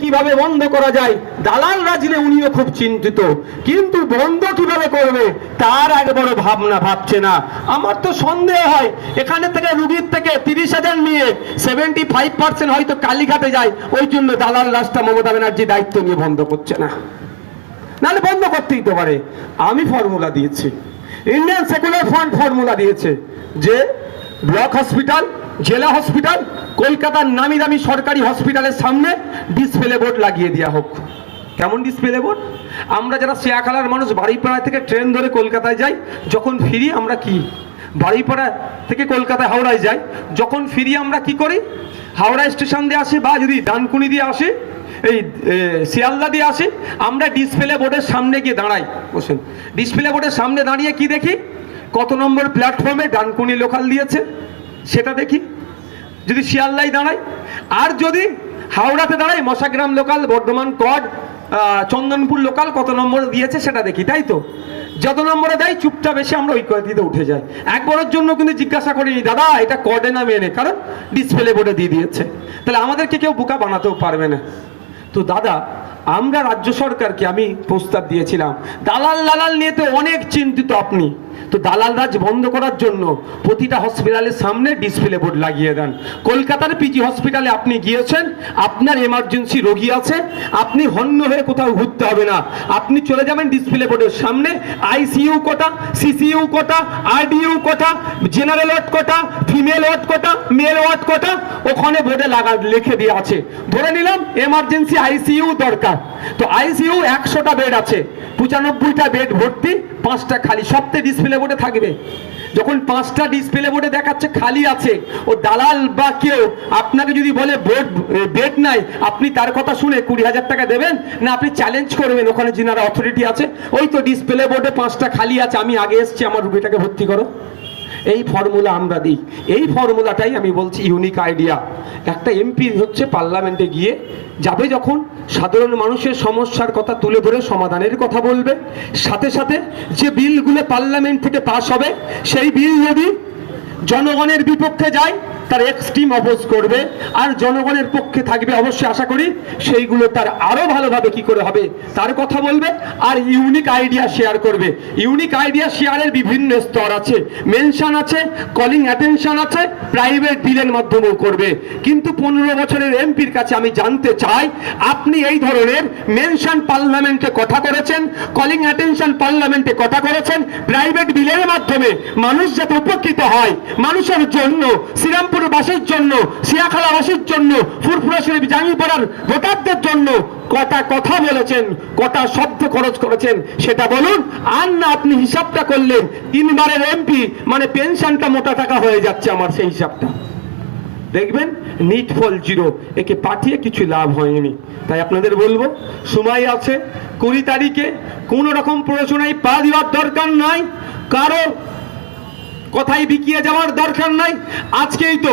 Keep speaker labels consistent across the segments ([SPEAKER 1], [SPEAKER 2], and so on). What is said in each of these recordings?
[SPEAKER 1] কীভাবে বন্ধ করা যায়? দালাল রাজলে উনিও খুব চিন্তিত। কিন্তু বন্ধ কীভাবে করবে? তার একবারও ভাবনা ভাবছে না। আমার তো সন্দেহ হয়, এখানে থেকে রুগীর থেকে তিরিশ হাজার নিয়ে সেভেন্টি ফাইভ পার্সেন্ট হয়তো কালীঘাটে যায়। ওই জন্য দালাল রাজটা মমতা ব্যানার্জি দায়িত্ব নিয়ে বন্ধ করছে না। নাহলে বন্ধ করতেই তো পারে। আমি ফর্মুলা দিয়েছি। ইন্ডিয়ান সেকুলার ফান্ড ফর্মুলা দিয়েছে যে ব্লক হসপিটাল জেলা হসপিটাল, কলকাতার নামি দামি সরকারি হসপিটালের সামনে ডিসপ্লে বোর্ড লাগিয়ে দেওয়া হোক। কেমন ডিসপ্লে বোর্ড আমরা যারা শেয়াখালার মানুষ, বাড়িপাড়া থেকে ট্রেন ধরে কলকাতায় যাই, যখন ফিরি আমরা কি? বাড়িপাড়া থেকে কলকাতা হাওড়ায় যাই, যখন ফিরি আমরা কি করি? হাওড়া স্টেশন দিয়ে আসি বা যদি ডানকুনি দিয়ে আসি, এই শিয়ালদা দিয়ে আসি, আমরা ডিসপ্লে বোর্ডের সামনে গিয়ে দাঁড়াই। বসেন। ডিসপ্লে বোর্ডের সামনে দাঁড়িয়ে কি দেখি? কত নম্বর প্ল্যাটফর্মে ডানকুনি লোকাল দিয়েছে। সেটা দেখি। যদি শিয়ালদায় দাঁড়াই আর যদি হাওড়াতে দাঁড়ায়, মশাগ্রাম লোকাল বর্ধমান কড চন্দনপুর লোকাল কত নম্বর দিয়েছে সেটা দেখি, তাই তো? যত নম্বরে দেয় চুপচাপ এসে আমরা ওই কয়েদিতে উঠে যাই। একবারের জন্য কিন্তু জিজ্ঞাসা করিনি, দাদা, এটা কডে না। মেনে কারণ ডিসপ্লে বোর্ডে দিয়ে দিয়েছে। তাহলে আমাদেরকে কেউ বোকা বানাতেও পারবে না। তো দাদা, আমরা রাজ্য সরকারকে আমি প্রস্তাব দিয়েছিলাম দালাল দালাল নিয়ে তো অনেক চিন্তিত আপনি। তো দালাল রাজ বন্ধ করার জন্য প্রতিটা হসপিটালের সামনে ডিসপ্লে বোর্ড লাগিয়ে দেন। কলকাতার পিজি হসপিটালে আপনি গিয়েছেন, আপনার এমার্জেন্সি রোগী আছে, আপনি হন্য হয়ে কোথাও ঘুরতে হবে না। আপনি চলে যাবেন ডিসপ্লে বোর্ডের সামনে ICU quota CCU quota RDU quota general ward quota female ward quota male ward quota, ওখানে বোর্ডে লাগা, লিখে দিয়ে আছে। ধরে নিলাম এমার্জেন্সি আইসিইউ দরকার। তো আইসিইউ একশোটা বেড আছে, পঁচানব্বইটা বেড ভর্তি পাঁচটা খালি সপ্তাহে ডিসপ্লে বোর্ডে থাকবে। যখন পাঁচটা ডিসপ্লে বোর্ডে দেখাচ্ছে, খালি আছে, ও দালাল বা কেউ, আপনাকে যদি বলে বোর্ড বেড নাই, আপনি তার কথা শুনে কুড়ি হাজার টাকা দেবেন? না, আপনি চ্যালেঞ্জ করবেন, ওখানে যিনারা অথরিটি আছে, ওই তো ডিসপ্লে বোর্ডে পাঁচটা খালি আছে, আমি আগে এসছি, আমার রুগীটাকে ভর্তি করো। এই ফর্মুলা আমরা দিই। এই ফর্মুলাটাই আমি বলছি ইউনিক আইডিয়া একটা এমপি হচ্ছে পার্লামেন্টে গিয়ে যাবে যখন, সাধারণ মানুষের সমস্যার কথা তুলে ধরে সমাধানের কথা বলবে। সাথে সাথে যে বিলগুলো পার্লামেন্ট থেকে পাশ হবে, সেই বিল যদি জনগণের বিপক্ষে যায় তার এক্সট্রিম অপোজ করবে আর জনগণের পক্ষে থাকবে অবশ্যই আশা করি সেইগুলো তার আরও ভালোভাবে কি করে হবে তার কথা বলবে আর ইউনিক আইডিয়া শেয়ার করবে। ইউনিক আইডিয়া শেয়ারের বিভিন্ন স্তর আছে। মেনশন আছে কলিং অ্যাটেনশন আছে প্রাইভেট বিলের মাধ্যমেও করবে। কিন্তু পনেরো বছরের এমপির কাছে আমি জানতে চাই, আপনি এই ধরনের মেনশন পার্লামেন্টে কথা করেছেন কলিং অ্যাটেনশন পার্লামেন্টে কথা করেছেন প্রাইভেট বিলের মাধ্যমে মানুষ যাতে উপকৃত হয়, মানুষের জন্য শ্রীরামপুরবাসীর জন্য শিয়াখালাবাসীর জন্য, ফুরফুরা শরীফ জাঙ্গিপাড়ার ভোটারদের জন্য কটা কথা বলেছেন, কটা শব্দ খরচ করেছেন, সেটা বলুন। আর না, আপনি হিসাবটা করলেন, তিনবারের এমপি মানে পেনশনটা মোটা টাকা হয়ে যাচ্ছে আমার সেই হিসাবটা। দেখবেন নিট ফল জিরো একে পাঠিয়ে কিছু লাভ হয়নি। তাই আপনাদের বলব, সময় আছে, কুড়ি তারিখে কোনো রকম প্ররোচনায় পা দেওয়ার দরকার নয় কারও কথাই বিকিয়ে যাওয়ার দরকার নাই। আজকেই তো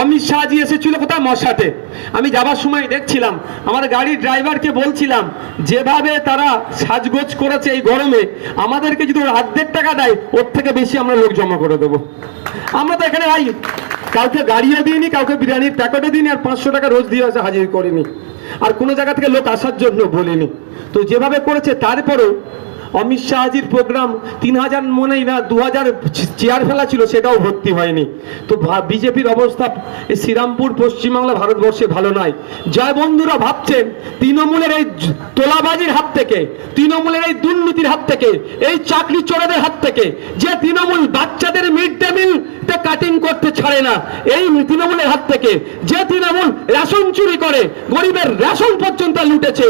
[SPEAKER 1] অমিত শাহজি এসেছিল কোথায়? মশাতে আমি যাবার সময় দেখছিলাম, আমার গাড়ির ড্রাইভারকে বলছিলাম, যেভাবে তারা সাজগোজ করেছে এই গরমে, আমাদেরকে যদি ওর অর্ধেক টাকা দেয়, ওর থেকে বেশি আমরা লোক জমা করে দেবো। আমরা তো এখানে ভাই, কাউকে গাড়িও দিইনি, কাউকে বিরিয়ানির প্যাকেটও দিইনি, আর পাঁচশো টাকা রোজ দিয়ে আসে হাজির করিনি। আর কোনো জায়গা থেকে লোক আসার জন্য বলিনি। তো যেভাবে করেছে, তারপরেও অমিত শাহজির প্রোগ্রাম তিন হাজার মনেই না, দু হাজার চেয়ার ফেলা ছিল, সেটাও ভর্তি হয়নি। তো বিজেপির অবস্থা শ্রীরামপুর, পশ্চিমবাংলা, ভারতবর্ষে ভালো নয়। জয় বন্ধুরা, ভাবছেন তৃণমূলের এই তোলাবাজির হাত থেকে, তৃণমূলের এই দুর্নীতির হাত থেকে, এই চাকরি চোরাদের হাত থেকে, যে তৃণমূল বাচ্চাদের মিড ডে মিল কাটিং করতে ছাড়ে না, এই তৃণমূলের হাত থেকে, যে তৃণমূল রেশন চুরি করে, গরিবের রেশন পর্যন্ত লুটেছে।